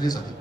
शुक्रिया साथी।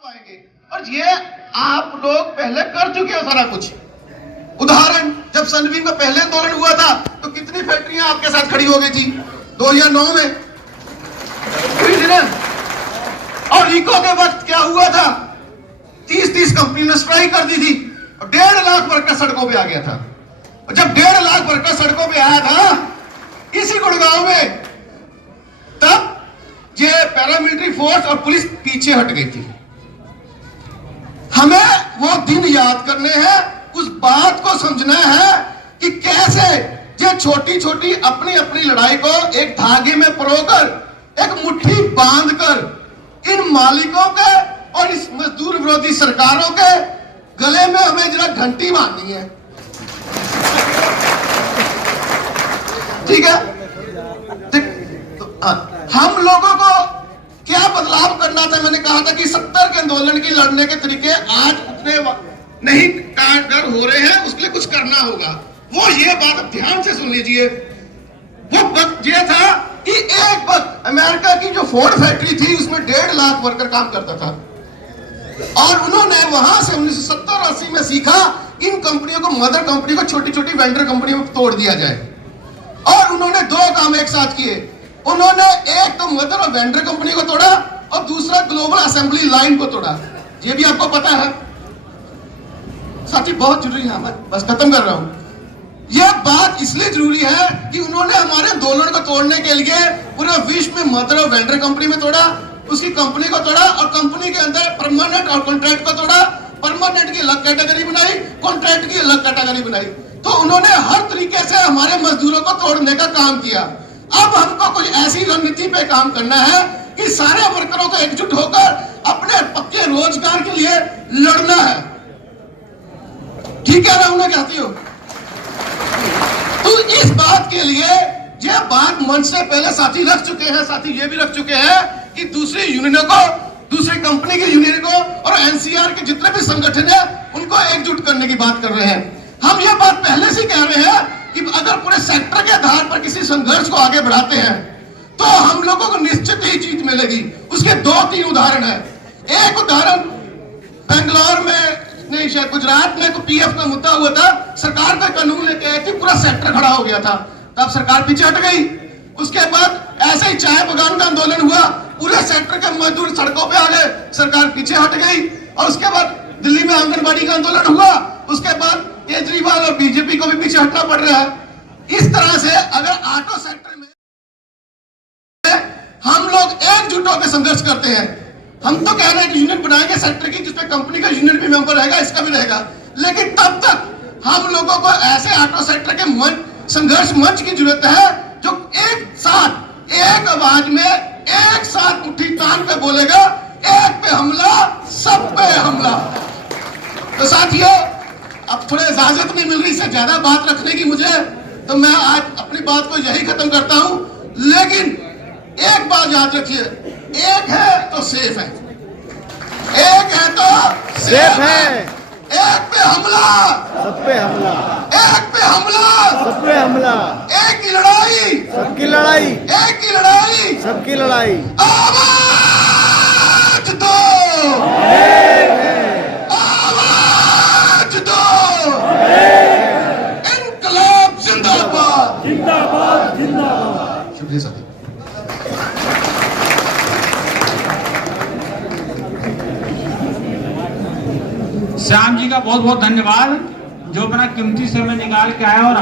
आएंगे और ये आप लोग पहले कर चुके हो सारा कुछ। उदाहरण, जब सनबीम का पहले आंदोलन हुआ था तो कितनी फैक्ट्रियां आपके साथ खड़ी हो गई थी 2009 में, और इको के वक्त क्या हुआ था, 30 कंपनी ने स्ट्राइक कर दी थी और 1.5 लाख वर्कर सड़कों पे आ गया था। और जब 1.5 लाख वर्कर सड़कों पे आया था इसी गुड़गांव में, तब ये पैरामिलिट्री फोर्स और पुलिस पीछे हट गई थी। हमें वो दिन याद करने हैं, उस बात को समझना है कि कैसे ये छोटी छोटी अपनी अपनी लड़ाई को एक धागे में परोकर, एक मुट्ठी बांधकर इन मालिकों के और इस मजदूर विरोधी सरकारों के गले में हमें जरा घंटी बांधनी है। ठीक है, तो हम लोगों को क्या बदलाव करना था। मैंने कहा था कि 70 के आंदोलन की लड़ने के तरीके आज उतने नहीं कारगर हो रहे हैं, उसके लिए कुछ करना होगा। वो ये बात ध्यान से सुन लीजिए। वो वक्त ये था कि एक वक्त अमेरिका की जो फोर्ड फैक्ट्री थी उसमें 1.5 लाख वर्कर काम करता था और उन्होंने वहां से 1970-80 में सीखा इन कंपनियों को, मदर कंपनी को छोटी छोटी वेंडर कंपनियों में तोड़ दिया जाए। और उन्होंने 2 काम एक साथ किए। उन्होंने एक तो मदर और वेंडर कंपनी को तोड़ा और दूसरा ग्लोबल असेंबली लाइन को तोड़ा। ये भी आपको पता है साथी, बहुत जरूरी है। मैं बस खत्म कर रहा हूं। यह बात इसलिए जरूरी है कि उन्होंने हमारे आंदोलन को तोड़ने के लिए पूरे विश्व में मदर और वेंडर कंपनी में तोड़ा, उसकी कंपनी को तोड़ा और कंपनी के अंदर परमानेंट और कॉन्ट्रैक्ट को तोड़ा। परमानेंट की अलग कैटेगरी बनाई, कॉन्ट्रैक्ट की अलग कैटेगरी बनाई। तो उन्होंने हर तरीके से हमारे मजदूरों को तोड़ने का काम किया। अब हमको कुछ ऐसी रणनीति पे काम करना है कि सारे वर्करों को एकजुट होकर अपने पक्के रोजगार के लिए लड़ना है। ठीक है ना, उन्हें कहती हो। तो इस बात के लिए यह बात मंच से पहले साथी रख चुके हैं, साथी ये भी रख चुके हैं कि दूसरी यूनियनों को, दूसरी कंपनी की यूनियन को और एनसीआर के जितने भी संगठन है उनको एकजुट करने की बात कर रहे हैं। हम ये बात पहले से कह रहे हैं कि अगर पूरे सेक्टर के आधार पर किसी संघर्ष को आगे बढ़ाते हैं तो हम लोगों को निश्चित ही जीत मिलेगी। उसके 2-3 उदाहरण है। एक उदाहरण, बेंगलोर में नहीं शायद गुजरात में तो पीएफ का मुद्दा हुआ था, सरकार का कानून लेके आई थी, पूरा सेक्टर खड़ा हो गया था, तब सरकार पीछे हट गई। उसके बाद ऐसे ही चाय बगान का आंदोलन हुआ, पूरे सेक्टर के मजदूर सड़कों पे आ गए, सरकार पीछे हट गई। और उसके बाद दिल्ली में आंगनबाड़ी का आंदोलन हुआ, उसके बाद केजरीवाल और बीजेपी को भी पीछे हटना पड़ रहा है। इस तरह से अगर ऑटो सेक्टर में हम लोग एकजुट होकर संघर्ष करते हैं, हम तो कह रहे हैं कि यूनियन बनाएंगे सेक्टर की जिसमें कंपनी का यूनियन भी मेंबर रहेगा, इसका भी रहेगा, लेकिन तब तक हम लोगों को ऐसे ऑटो सेक्टर के संघर्ष मंच की जरूरत है जो एक साथ, एक आवाज में, एक साथ मुट्ठी तान पे बोलेगा, एक पे हमला, सब पे हमला। तो साथियों, अब थोड़े इजाजत नहीं मिल रही इससे ज्यादा बात रखने की मुझे, तो मैं आज अपनी बात को यही खत्म करता हूं। लेकिन एक बात याद रखिए, एक है तो सेफ है, एक है तो सेफ है। एक पे हमला, सब पे हमला, एक पे हमला, सब पे हमला, एक की लड़ाई, सबकी लड़ाई, एक की लड़ाई, सबकी लड़ाई। आवाज दो, आवाज दो, इनकलाब जिंदाबाद, जिंदाबाद जिंदाबाद। शुक्रिया साथी। श्याम जी का बहुत बहुत धन्यवाद जो अपना कीमती समय निकाल के आए और